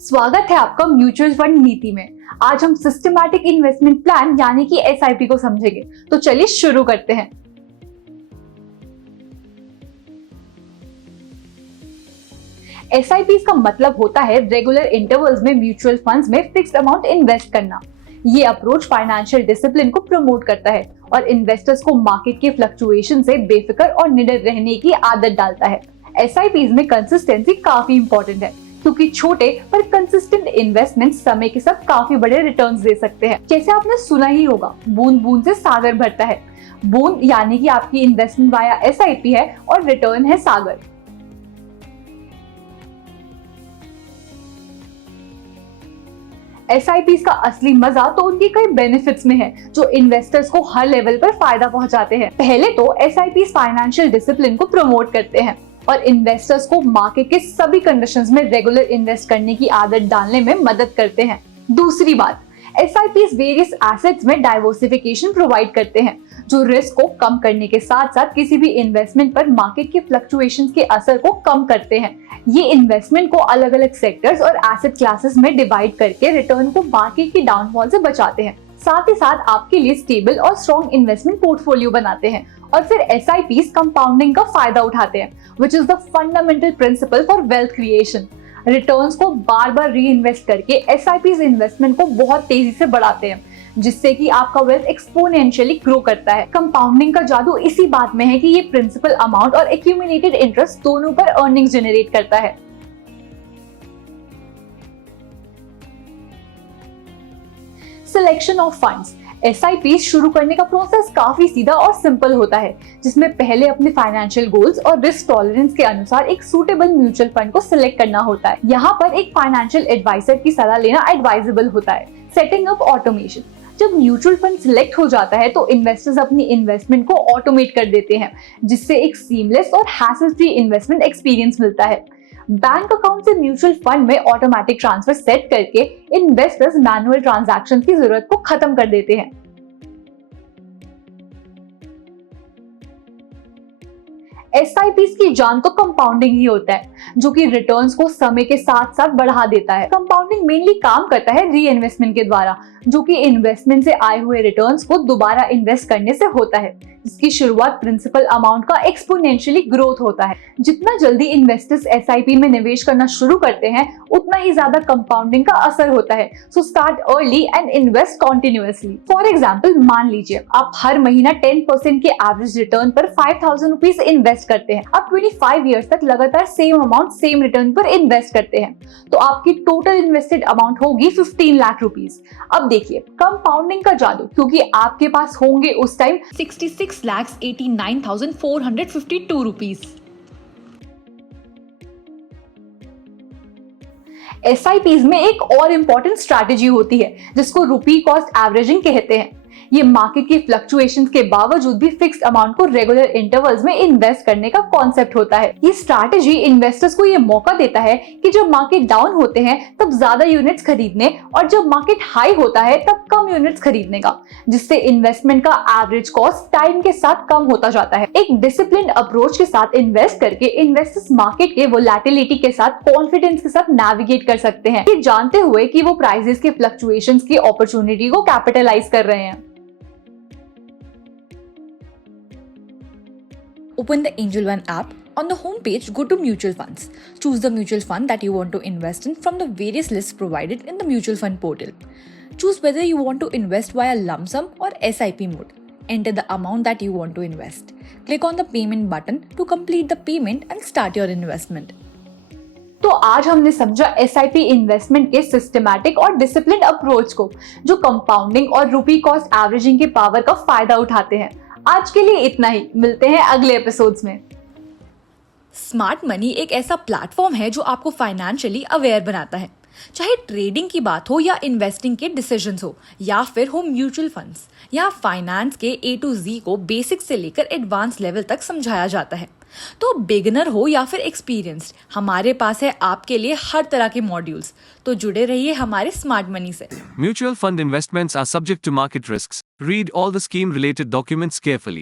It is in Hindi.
स्वागत है आपका म्यूचुअल फंड नीति में। आज हम सिस्टमैटिक इन्वेस्टमेंट प्लान यानी कि एसआईपी को समझेंगे। तो चलिए शुरू करते हैं। एसआईपी का मतलब होता है रेगुलर इंटरवल्स में म्यूचुअल फंड्स में फिक्स्ड अमाउंट इन्वेस्ट करना। ये अप्रोच फाइनेंशियल डिसिप्लिन को प्रमोट करता है और इन्वेस्टर्स को मार्केट के फ्लक्चुएशन से बेफिक्र और निडर रहने की आदत डालता है। एसआईपी में कंसिस्टेंसी काफी इंपॉर्टेंट है क्योंकि छोटे पर कंसिस्टेंट इन्वेस्टमेंट समय के साथ काफी बड़े रिटर्न्स दे सकते हैं। जैसे आपने सुना ही होगा, बूंद बूंद से सागर भरता है। बूंद यानी कि आपकी इन्वेस्टमेंट वाया एसआईपी है और रिटर्न है सागर। एसआईपी का असली मजा तो उनके कई बेनिफिट्स में है जो इन्वेस्टर्स को हर लेवल पर फायदा पहुंचाते हैं। पहले तो एसआईपी फाइनेंशियल डिसिप्लिन को प्रमोट करते हैं और इन्वेस्टर्स को मार्केट के सभी कंडीशंस में रेगुलर इन्वेस्ट करने की आदत डालने में मदद करते हैं। दूसरी बात, एसआईपीज वेरियस एसेट्स में डाइवर्सिफिकेशन प्रोवाइड करते हैं जो रिस्क को कम करने के साथ साथ किसी भी इन्वेस्टमेंट पर मार्केट के फ्लक्चुएशंस के असर को कम करते हैं। ये इन्वेस्टमेंट को अलग अलग सेक्टर्स और एसेट क्लासेस में डिवाइड करके रिटर्न को मार्केट की डाउनफॉल से बचाते हैं। साथ ही साथ आपके लिए स्टेबल और स्ट्रॉन्ग इन्वेस्टमेंट पोर्टफोलियो बनाते हैं। और फिर एसआईपीज कंपाउंडिंग का फायदा उठाते हैं, which is the fundamental principle for wealth creation. Returns को बार बार री इन्वेस्ट करके एसआईपीज इन्वेस्टमेंट को बहुत तेजी से बढ़ाते हैं, जिससे कि आपका वेल्थ एक्सपोनेंशियली ग्रो करता है। कंपाउंडिंग का जादू इसी बात में है कि ये प्रिंसिपल अमाउंट और एक्यूमुलेटेड इंटरेस्ट दोनों पर अर्निंग्स जनरेट करता है। Selection of funds. एसआईपी शुरू करने का प्रोसेस काफी सीधा और सिंपल होता है, जिसमें पहले अपने फाइनेंशियल गोल्स और रिस्क टॉलरेंस के अनुसार एक सूटेबल म्यूचुअल फंड को सिलेक्ट करना होता है। यहाँ पर एक फाइनेंशियल एडवाइजर की सलाह लेना एडवाइजेबल होता है। Setting up automation. जब म्यूचुअल फंड सिलेक्ट हो जाता है तो इन्वेस्टर्स अपनी इन्वेस्टमेंट को ऑटोमेट कर देते हैं, जिससे एक सीमलेस और हैसल फ्री इन्वेस्टमेंट एक्सपीरियंस मिलता है। बैंक अकाउंट से म्यूचुअल फंड में ऑटोमेटिक ट्रांसफर सेट करके इन्वेस्टर्स मैनुअल ट्रांजैक्शन की जरूरत को खत्म कर देते हैं। एसआईपीज की जान तो कंपाउंडिंग ही होता है, जो कि रिटर्न्स को समय के साथ साथ बढ़ा देता है। कंपाउंडिंग मेनली काम करता है री इन्वेस्टमेंट के द्वारा, जो कि इन्वेस्टमेंट से आए हुए रिटर्न्स को दोबारा इन्वेस्ट करने से होता है, जिसकी शुरुआत प्रिंसिपल अमाउंट का एक्सपोनेंशियली ग्रोथ होता है। जितना जल्दी इन्वेस्टर्स एसआईपी में निवेश करना शुरू करते हैं, उतना ही ज्यादा कंपाउंडिंग का असर होता है। So start early and invest continuously. For example, मान लीजिए आप हर महीना 10% के एवरेज रिटर्न पर 5,000 रुपीज इन्वेस्ट करते हैं। आप 25 ईयर्स तक लगातार सेम अमाउंट सेम रिटर्न पर इन्वेस्ट करते हैं, तो आपकी टोटल इन्वेस्टेड अमाउंट होगी 15 लाख रुपीज। अब देखिए कंपाउंडिंग का जादू, क्योंकि आपके पास होंगे उस टाइम 66,89,452 रुपीज। एसआईपीज में एक और इम्पोर्टेंट स्ट्रैटेजी होती है जिसको रुपी कॉस्ट एवरेजिंग कहते हैं। ये मार्केट की फ्लक्चुएशंस के बावजूद भी फिक्स्ड अमाउंट को रेगुलर इंटरवल्स में इन्वेस्ट करने का कॉन्सेप्ट होता है। ये स्ट्रैटेजी इन्वेस्टर्स को ये मौका देता है कि जब मार्केट डाउन होते हैं तब ज्यादा यूनिट्स खरीदने और जब मार्केट हाई होता है तब कम यूनिट्स खरीदने का, जिससे इन्वेस्टमेंट का एवरेज कॉस्ट टाइम के साथ कम होता जाता है। एक डिसिप्लिन अप्रोच के साथ इन्वेस्ट करके इन्वेस्टर्स मार्केट के वोलेटिलिटी के साथ कॉन्फिडेंस के साथ नेविगेट कर सकते हैं, ये जानते हुए कि वो प्राइसेस के फ्लक्चुएशंस की अपॉर्चुनिटी को कैपिटलाइज कर रहे हैं। Open the Angel One app. On the home page, go to Mutual Funds. Choose the mutual fund that you want to invest in from the various lists provided in the Mutual Fund portal. Choose whether you want to invest via lump sum or SIP mode. Enter the amount that you want to invest. Click on the payment button to complete the payment and start your investment. तो आज हमने समझा एसआईपी इन्वेस्टमेंट के सिस्टमैटिक और डिसिप्लिन अप्रोच को, जो कंपाउंडिंग और रुपी कॉस्ट एवरेजिंग के पावर का फायदा उठाते हैं। आज के लिए इतना ही, मिलते हैं अगले एपिसोड्स में। स्मार्ट मनी एक ऐसा प्लेटफॉर्म है जो आपको फाइनेंशियली अवेयर बनाता है। चाहे ट्रेडिंग की बात हो या इन्वेस्टिंग के डिसीजंस हो या फिर हो म्यूचुअल फंड्स, यहाँ फाइनेंस के A to Z को बेसिक से लेकर एडवांस लेवल तक समझाया जाता है। तो बिगिनर हो या फिर एक्सपीरियंस्ड, हमारे पास है आपके लिए हर तरह के मॉड्यूल्स। तो जुड़े रहिए हमारे स्मार्ट मनी से। Mutual fund investments are subject to market risks. Read all the scheme related documents carefully.